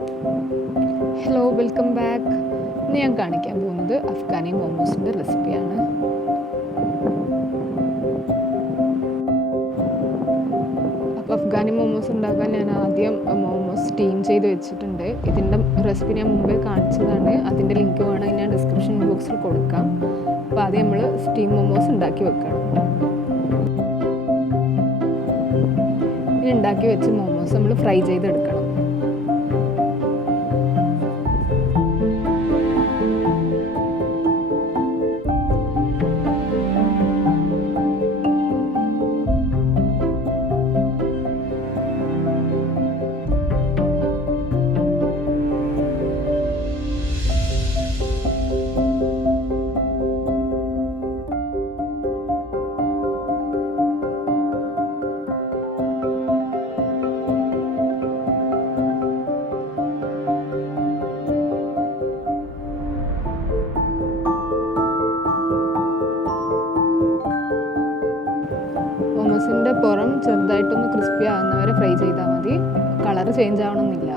Hello, welcome back. ഇന്ന് ഞാൻ കാണിക്കാൻ പോകുന്നത് അഫ്ഗാനി മോമോസിൻ്റെ റെസിപ്പിയാണ്. അപ്പോൾ അഫ്ഗാനി മോമോസ് ഉണ്ടാക്കാൻ ഞാൻ ആദ്യം മോമോസ് സ്റ്റീം ചെയ്ത് വെച്ചിട്ടുണ്ട്. ഇതിൻ്റെ റെസിപ്പി ഞാൻ മുമ്പേ കാണിച്ചതാണ്. അതിൻ്റെ ലിങ്ക് വേണമെങ്കിൽ ഞാൻ ഡിസ്ക്രിപ്ഷൻ ബോക്സിൽ കൊടുക്കാം. അപ്പോൾ ആദ്യം നമ്മൾ സ്റ്റീം മോമോസ് ഉണ്ടാക്കി വെക്കണം. ഇനി ഉണ്ടാക്കി വെച്ച മോമോസ് നമ്മൾ ഫ്രൈ ചെയ്തെടുക്കണം. മോമോസിൻ്റെ പുറം ചെറുതായിട്ടൊന്ന് ക്രിസ്പി ആകുന്നവരെ ഫ്രൈ ചെയ്താൽ മതി. കളർ ചേഞ്ച് ആവണമെന്നില്ല.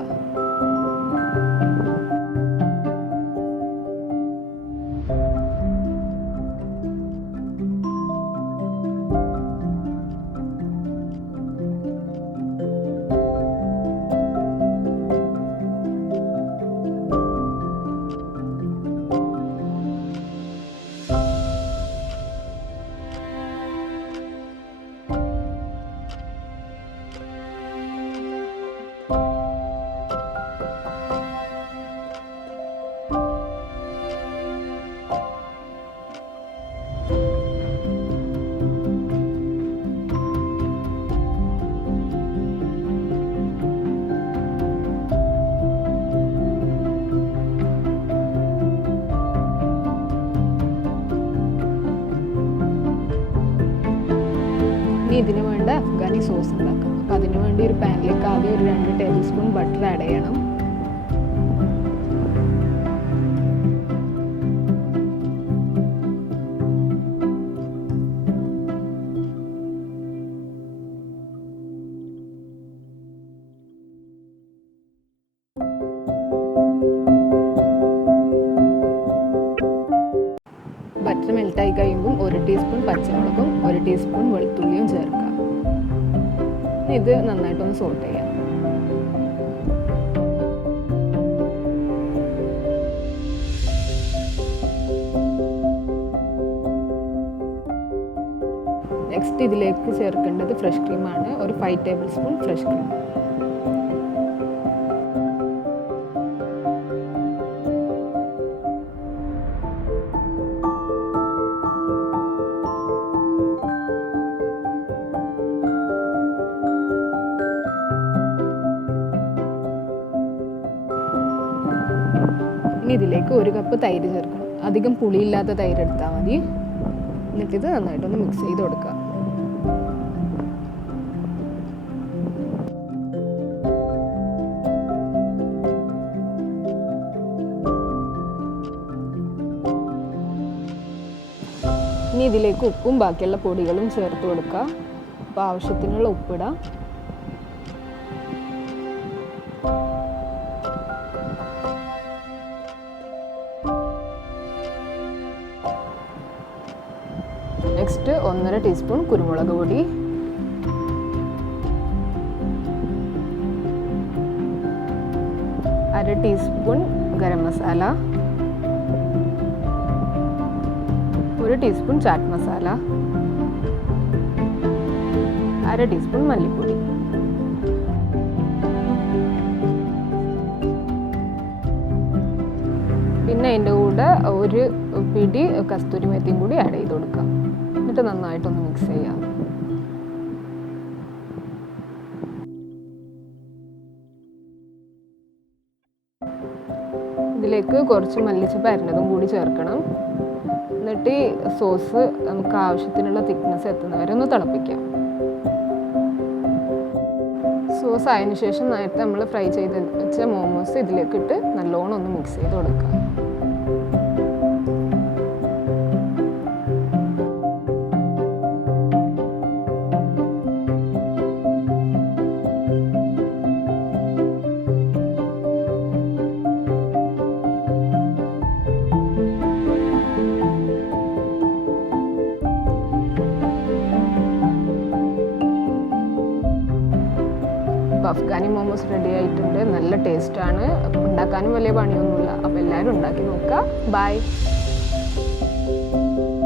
ഇതിന് വേണ്ട അഫ്ഗാനി സോസ് ഉണ്ടാക്കാം. അപ്പോൾ അതിന് വേണ്ടി ഒരു പാനിലേക്ക് ആദ്യം ഒരു 2 ടേബിൾ സ്പൂൺ ബട്ടർ ആഡ് ചെയ്യണം. ബട്ടർ മെൽറ്റായി കഴിയുമ്പോൾ 1 ടീസ്പൂൺ പച്ചമുളകും 1 ടീസ്പൂൺ വെളുത്തുള്ളിയും ചേർക്കാം. ഇത് നന്നായിട്ടൊന്ന് സോട്ട് ചെയ്യാം. നെക്സ്റ്റ് ഇതിലേക്ക് ചേർക്കേണ്ടത് ഫ്രഷ് ക്രീമാണ്. ഒരു 5 ടേബിൾ സ്പൂൺ ഫ്രഷ് ക്രീം. ഇനി ഇതിലേക്ക് 1 കപ്പ് തൈര് ചേർക്കണം. അധികം പുളിയില്ലാത്ത തൈര് എടുത്താൽ മതി. എന്നിട്ടിത് നന്നായിട്ടൊന്ന് മിക്സ് ചെയ്ത് കൊടുക്കുക. ഇനി ഇതിലേക്ക് ഉപ്പും ബാക്കിയുള്ള പൊടികളും ചേർത്ത് കൊടുക്കുക. അപ്പോൾ ആവശ്യത്തിനുള്ള ഉപ്പിടാം. നെക്സ്റ്റ് 1.5 ടീസ്പൂൺ കുരുമുളക് പൊടി, 1/2 teaspoon garam masala, 1 teaspoon chat masala, 1/2 teaspoon മല്ലിപ്പൊടി. പിന്നെ അതിൻ്റെ കൂടെ ഒരു പിടി കസ്തൂരി മേത്തിയും കൂടി ആഡ് ചെയ്ത് കൊടുക്കാം. എന്നിട്ട് നന്നായിട്ടൊന്ന് മിക്സ് ചെയ്യാം. ഇതിലേക്ക് കുറച്ച് മല്ലിച്ചപ്പ് അരിഞ്ഞതും കൂടി ചേർക്കണം. എന്നിട്ട് ഈ സോസ് നമുക്ക് ആവശ്യത്തിനുള്ള തിക്നെസ് എത്തുന്നവരെ ഒന്ന് തിളപ്പിക്കാം. സോസ് ആയതിനു ശേഷം നേരത്തെ നമ്മൾ ഫ്രൈ ചെയ്ത് വെച്ച മോമോസ് ഇതിലേക്കിട്ട് നല്ലോണം ഒന്ന് മിക്സ് ചെയ്ത് കൊടുക്കാം. അപ്പോൾ അഫ്ഗാനി മോമോസ് റെഡി ആയിട്ടുണ്ട്. നല്ല ടേസ്റ്റാണ്, ഉണ്ടാക്കാനും വലിയ പണിയൊന്നുമില്ല. അപ്പോൾ എല്ലാവരും ഉണ്ടാക്കി നോക്കുക. ബൈ.